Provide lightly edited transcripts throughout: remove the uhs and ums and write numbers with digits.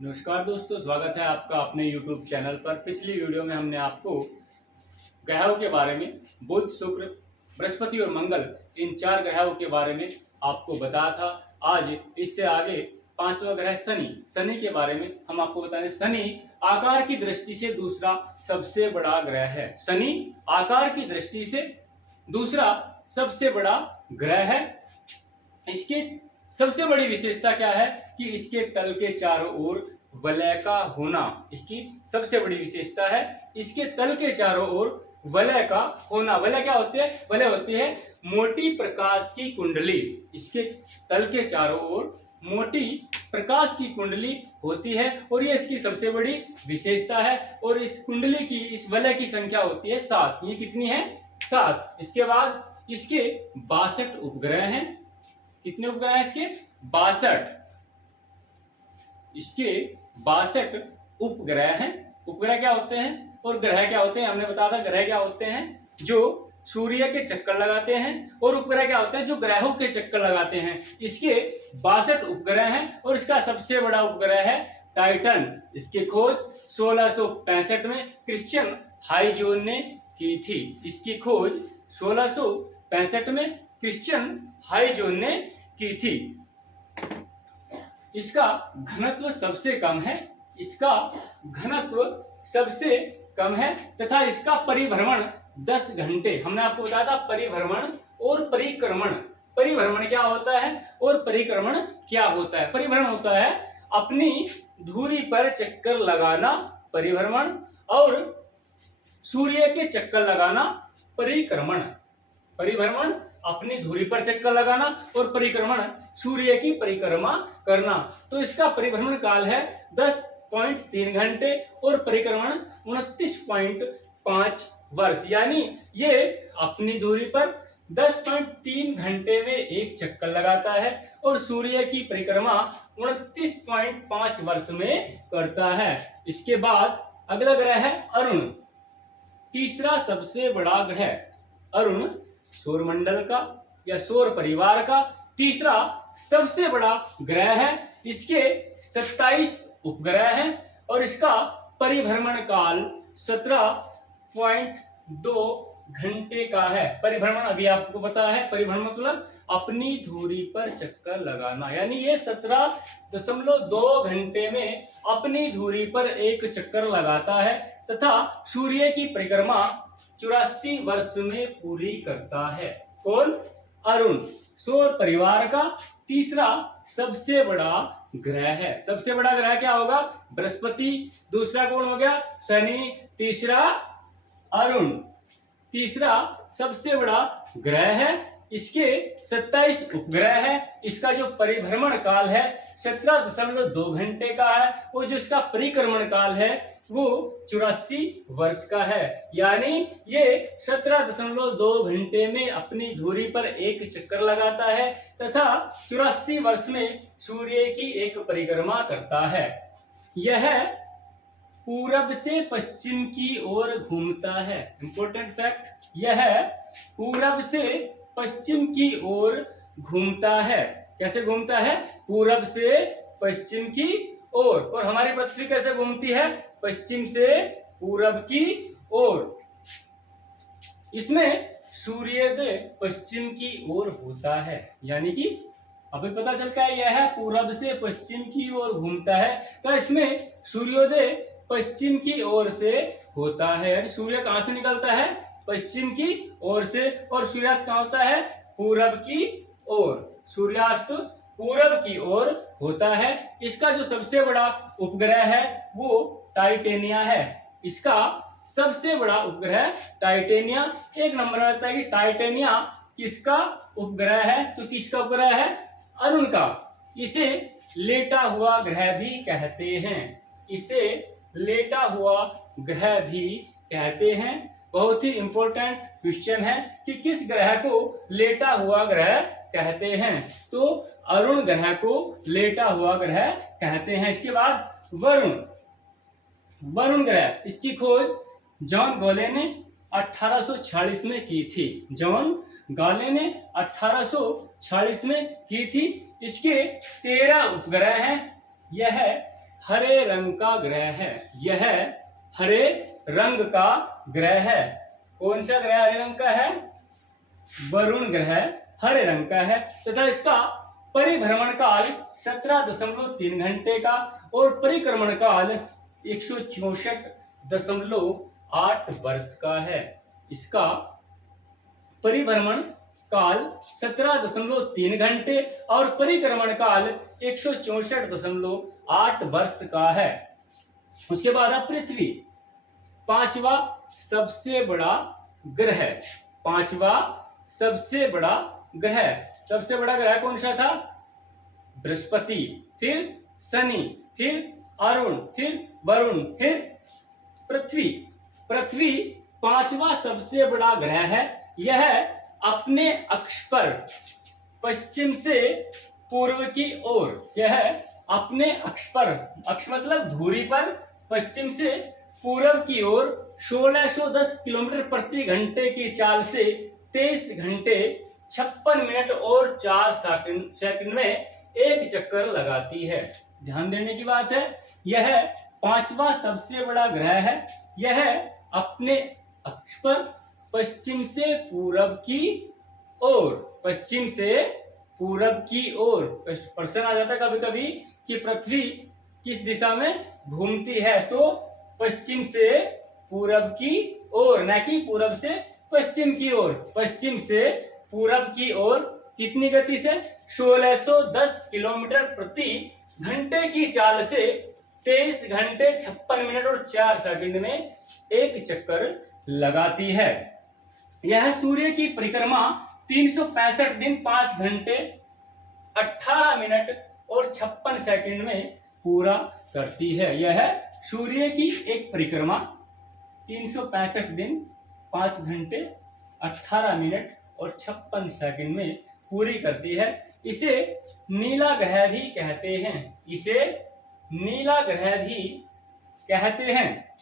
नमस्कार दोस्तों, स्वागत है आपका अपने YouTube चैनल पर। पिछली वीडियो में हमने आपको ग्रहों के बारे में बुध, शुक्र, बृहस्पति और मंगल इन 4 ग्रहों के बारे में आपको बताया था। आज इससे आगे 5वां ग्रह शनि के बारे में हम आपको बताएं। शनि आकार की दृष्टि से दूसरा सबसे बड़ा ग्रह है। शनि आकार की दृष्टि से दूसरा सबसे बड़ा ग्रह है। इसकी सबसे बड़ी विशेषता क्या है कि इसके तल के चारों ओर वलय का होना। इसकी सबसे बड़ी विशेषता है इसके तल के चारों ओर वलय का होना। वलय क्या होते हैं? वलय होती है मोटी प्रकाश की कुंडली। इसके तल के चारों ओर मोटी प्रकाश की कुंडली होती है और ये इसकी सबसे बड़ी विशेषता है। और इस कुंडली की, इस वलय की संख्या होती है 7। ये कितनी है? 7। इसके बाद इसके 62 उपग्रह हैं। कितने उपग्रह हैं इसके? 62। इसके 62 उपग्रह हैं। उपग्रह क्या होते हैं और ग्रह क्या होते हैं? हमने बताया था ग्रह क्या होते हैं जो सूर्य के चक्कर लगाते हैं, और उपग्रह क्या होते हैं जो ग्रहों के चक्कर लगाते हैं। इसके 62 उपग्रह हैं और इसका सबसे बड़ा उपग्रह है टाइटन। इसकी खोज 1665 में क्रिश्चियन हाइजोन ने की थी। इसकी खोज 1665 में क्रिश्चियन हाइजोन ने की थी। इसका घनत्व सबसे कम है। इसका घनत्व सबसे कम है तथा इसका परिभ्रमण 10 घंटे। हमने आपको बताया था परिभ्रमण और परिक्रमण। परिभ्रमण क्या होता है और परिक्रमण क्या होता है? परिभ्रमण होता है अपनी धुरी पर चक्कर लगाना, परिभ्रमण, और सूर्य के चक्कर लगाना, परिक्रमण। परिभ्रमण अपनी धुरी पर चक्कर लगाना और परिक्रमण सूर्य की परिक्रमा करना। तो इसका परिभ्रमण काल है 10.3 घंटे और परिक्रमण 29.5 वर्ष। यानी ये अपनी धुरी पर 10.3 घंटे में एक चक्कर लगाता है और सूर्य की परिक्रमा 29.5 वर्ष में करता है। इसके बाद अगला ग्रह है अरुण। तीसरा सबसे बड़ा ग्रह अरुण सौरमंडल का या सौर परिवार का तीसरा सबसे बड़ा ग्रह है। इसके 27 उपग्रह हैं और इसका परिभ्रमण काल 17.2 घंटे का है। परिभ्रमण अभी आपको पता है, परिभ्रमण मतलब अपनी धुरी पर चक्कर लगाना। यानी ये 17.2 घंटे में अपनी धुरी पर एक चक्कर लगाता है तथा सूर्य की परिक्रमा 84 वर्ष में पूरी करता है। कौन? अरुण सौर परिवार का तीसरा सबसे बड़ा ग्रह है। सबसे बड़ा ग्रह क्या होगा? बृहस्पति। दूसरा कौन हो गया? शनि। तीसरा अरुण। तीसरा सबसे बड़ा ग्रह है। इसके 27 उपग्रह है। इसका जो परिभ्रमण काल है 17.2 घंटे का है और जो इसका परिक्रमण काल है वो 84 वर्ष का है। यानी ये 17.2 घंटे में अपनी धुरी पर एक चक्कर लगाता है तथा 84 वर्ष में सूर्य की एक परिक्रमा करता है। यह पूरब से पश्चिम की ओर घूमता है। इंपॉर्टेंट फैक्ट, यह पूरब से पश्चिम की ओर घूमता है। कैसे घूमता है? पूरब से पश्चिम की ओर। और हमारी पृथ्वी कैसे घूमती है? पश्चिम से पूरब की ओर। इसमें सूर्योदय पश्चिम की ओर होता है। यानी कि अभी पता चलता है यह पूरब से पश्चिम की ओर घूमता है तो इसमें सूर्योदय पश्चिम की ओर से होता है। यानी सूर्य कहां से निकलता है? पश्चिम की ओर से, और सूर्यास्त कहां होता है? पूरब की ओर। सूर्यास्त पूरब की ओर होता है। इसका जो सबसे बड़ा उपग्रह है वो टाइटेनिया है। इसका सबसे बड़ा उपग्रह टाइटेनिया। एक नंबर में आता है कि टाइटेनिया किसका उपग्रह है? तो किसका उपग्रह है? अरुण का। इसे लेटा हुआ ग्रह भी कहते हैं। इसे लेटा हुआ ग्रह भी कहते हैं। बहुत ही इंपॉर्टेंट क्वेश्चन है कि किस ग्रह को लेटा हुआ ग्रह कहते हैं? तो अरुण ग्रह को लेटा हुआ ग्रह कहते हैं। इसके बाद वरुण। वरुण ग्रह, इसकी खोज जॉन गॉले ने 1846 में की थी। जॉन गॉले ने 1846 में की थी। इसके 13 उपग्रह हैं। यह हरे रंग का ग्रह है। यह हरे रंग का ग्रह है। कौन सा ग्रह हरे रंग का है? वरुण ग्रह हरे रंग का है तथा इसका परिभ्रमण काल 17.3 घंटे का और परिक्रमण काल 164.8 वर्ष का है। इसका परिभ्रमण काल 17.3 घंटे और परिक्रमण काल 164.8 वर्ष का है। उसके बाद अब पृथ्वी, पांचवा सबसे बड़ा ग्रह। पांचवा सबसे बड़ा ग्रह, सबसे बड़ा ग्रह कौन सा था? बृहस्पति, फिर शनि, फिर अरुण, फिर वरुण, फिर पृथ्वी। पृथ्वी पांचवा सबसे बड़ा ग्रह है। यह अपने अक्ष पर पश्चिम से पूर्व की ओर, यह अपने अक्ष पर, अक्ष मतलब धुरी पर पश्चिम से पूर्व की ओर 1610 किलोमीटर प्रति घंटे की चाल से 23 घंटे 56 मिनट और 4 सेकंड में एक चक्कर लगाती है। ध्यान देने की बात है, यह पांचवा सबसे बड़ा ग्रह है। यह अपने अक्ष पर पश्चिम से पूरब की ओर, पश्चिम से पूरब की ओर, प्रश्न आ जाता है कभी कभी कि पृथ्वी किस दिशा में घूमती है, तो पश्चिम से पूरब की ओर, न कि पूरब से पश्चिम की ओर। पश्चिम से पूरब की ओर कितनी गति से? 1610 किलोमीटर प्रति घंटे की चाल से 23 घंटे 56 मिनट और 4 सेकंड में एक चक्कर लगाती है। यह सूर्य की परिक्रमा 365 दिन 5 घंटे 18 मिनट और 56 सेकंड में पूरा करती है। यह सूर्य की एक परिक्रमा 365 दिन 5 घंटे 18 मिनट और 56 सेकंड में पूरी करती है। इसे नीला ग्रह भी कहते हैं। इसे नीला ग्रह भी कहते हैं।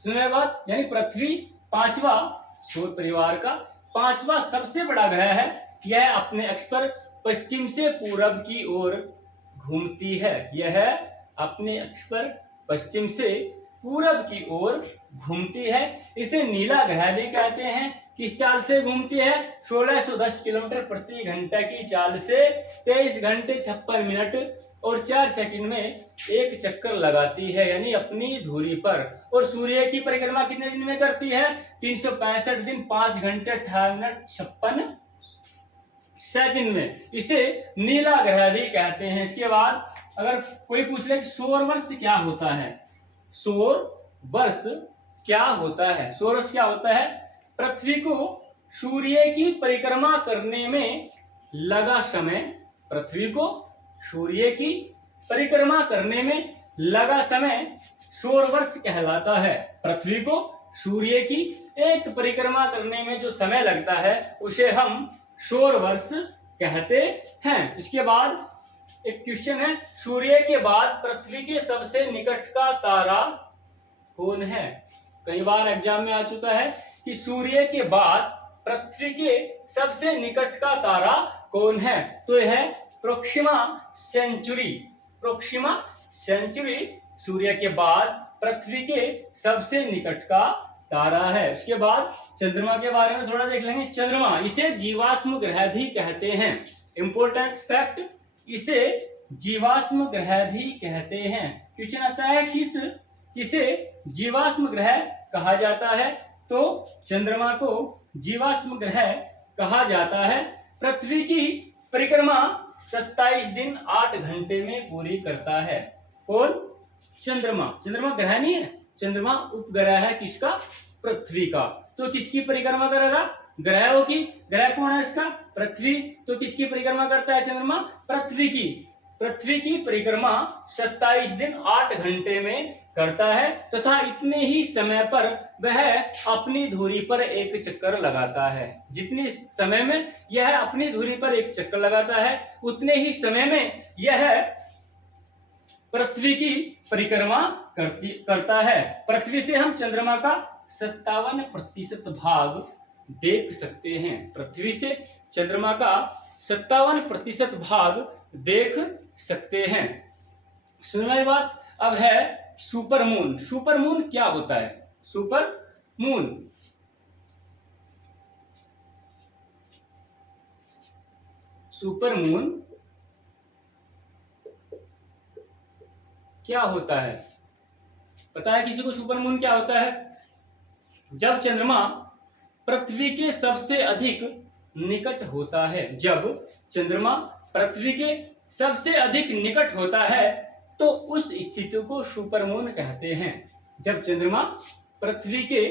सुनिए बात, यानी पृथ्वी पांचवा सौर परिवार का पांचवा सबसे बड़ा ग्रह है। यह अपने अक्ष पर पश्चिम से पूरब की ओर घूमती है। यह अपने अक्ष पर पश्चिम से पूरब की ओर घूमती है। इसे नीला ग्रह भी कहते हैं। किस चाल से घूमती है? 1610 किलोमीटर प्रति घंटा की चाल से 23 घंटे 56 मिनट और 4 सेकंड में एक चक्कर लगाती है, यानी अपनी धुरी पर। और सूर्य की परिक्रमा कितने दिन में करती है? 365 दिन 5 घंटे 18 मिनट 56 सेकंड में। इसे नीला ग्रह भी कहते हैं। इसके बाद अगर कोई पूछ ले कि सौर वर्ष क्या होता है, सौर वर्ष क्या होता है? सौर वर्ष क्या होता है? पृथ्वी को सूर्य की परिक्रमा करने में लगा समय, पृथ्वी को सूर्य की परिक्रमा करने में लगा समय सौर वर्ष कहलाता है। पृथ्वी को सूर्य की एक परिक्रमा करने में जो समय लगता है उसे हम सौर वर्ष कहते हैं। इसके बाद एक क्वेश्चन है, सूर्य के बाद पृथ्वी के सबसे निकट का तारा कौन है? कई बार एग्जाम में आ चुका है कि सूर्य के बाद पृथ्वी के सबसे निकट का तारा कौन है? तो यह प्रोक्सिमा सेंचुरी। प्रोक्सिमा सेंचुरी सूर्य के बाद पृथ्वी के सबसे निकट का तारा है। उसके बाद चंद्रमा के बारे में थोड़ा देख लेंगे। चंद्रमा, इसे जीवाश्म ग्रह भी कहते हैं। इंपॉर्टेंट फैक्ट, इसे जीवाश्म ग्रह भी कहते हैं। क्वेश्चन आता है किसे जीवाश्म ग्रह कहा जाता है? तो चंद्रमा को जीवाश्म ग्रह कहा जाता है। पृथ्वी की परिक्रमा 27 दिन 8 घंटे में पूरी करता है। कौन? चंद्रमा। चंद्रमा ग्रह नहीं है, चंद्रमा उपग्रह है किसका? पृथ्वी का। तो किसकी परिक्रमा करेगा? ग्रहों की। ग्रह कौन है इसका? पृथ्वी। तो किसकी परिक्रमा करता है चंद्रमा? पृथ्वी की। पृथ्वी की परिक्रमा 27 दिन 8 घंटे में करता है तथा इतने ही समय पर वह अपनी धुरी पर एक चक्कर लगाता है। जितने समय में यह अपनी धुरी पर एक चक्कर लगाता है उतने ही समय में यह पृथ्वी की परिक्रमा करता है। पृथ्वी से हम चंद्रमा का 57% भाग देख सकते हैं। पृथ्वी से चंद्रमा का 57% भाग देख सकते हैं। सुनने वाली बात अब है सुपर मून। सुपर मून क्या होता है? सुपर मून सुपर मून क्या होता है? पता है किसी को सुपर मून क्या होता है? जब चंद्रमा पृथ्वी के सबसे अधिक निकट होता है, जब चंद्रमा पृथ्वी के सबसे अधिक निकट होता है तो उस स्थिति को सुपर मून कहते हैं। जब चंद्रमा पृथ्वी के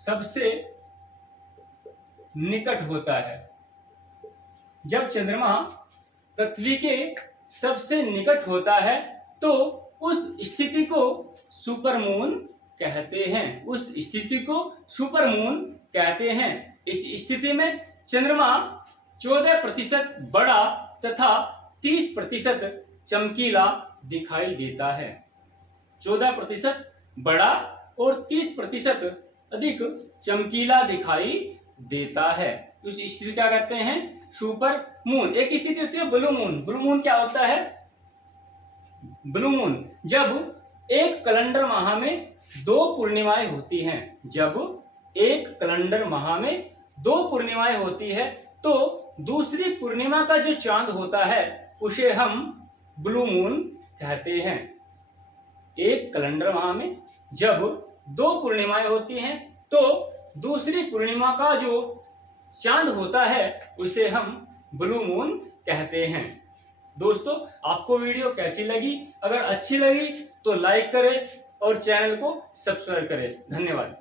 सबसे निकट होता है, जब चंद्रमा पृथ्वी के सबसे निकट होता है तो उस स्थिति को सुपर मून कहते हैं। उस स्थिति को सुपर मून कहते हैं। इस स्थिति में चंद्रमा 14% बड़ा तथा 30% चमकीला दिखाई देता है। 14% बड़ा और 30% अधिक चमकीला दिखाई देता है। उस स्थिति क्या कहते हैं? Super moon. एक स्थिति होती है ब्लू मून। ब्लू मून क्या होता है? ब्लू मून जब एक कैलेंडर माह में 2 पूर्णिमाएं होती हैं। जब एक कैलेंडर माह में 2 पूर्णिमाएं होती है तो दूसरी पूर्णिमा का जो चांद होता है उसे हम ब्लू मून कहते हैं। एक कैलेंडर माह में जब 2 पूर्णिमाएं होती हैं तो दूसरी पूर्णिमा का जो चांद होता है उसे हम ब्लू मून कहते हैं। दोस्तों, आपको वीडियो कैसी लगी? अगर अच्छी लगी तो लाइक करें और चैनल को सब्सक्राइब करें। धन्यवाद।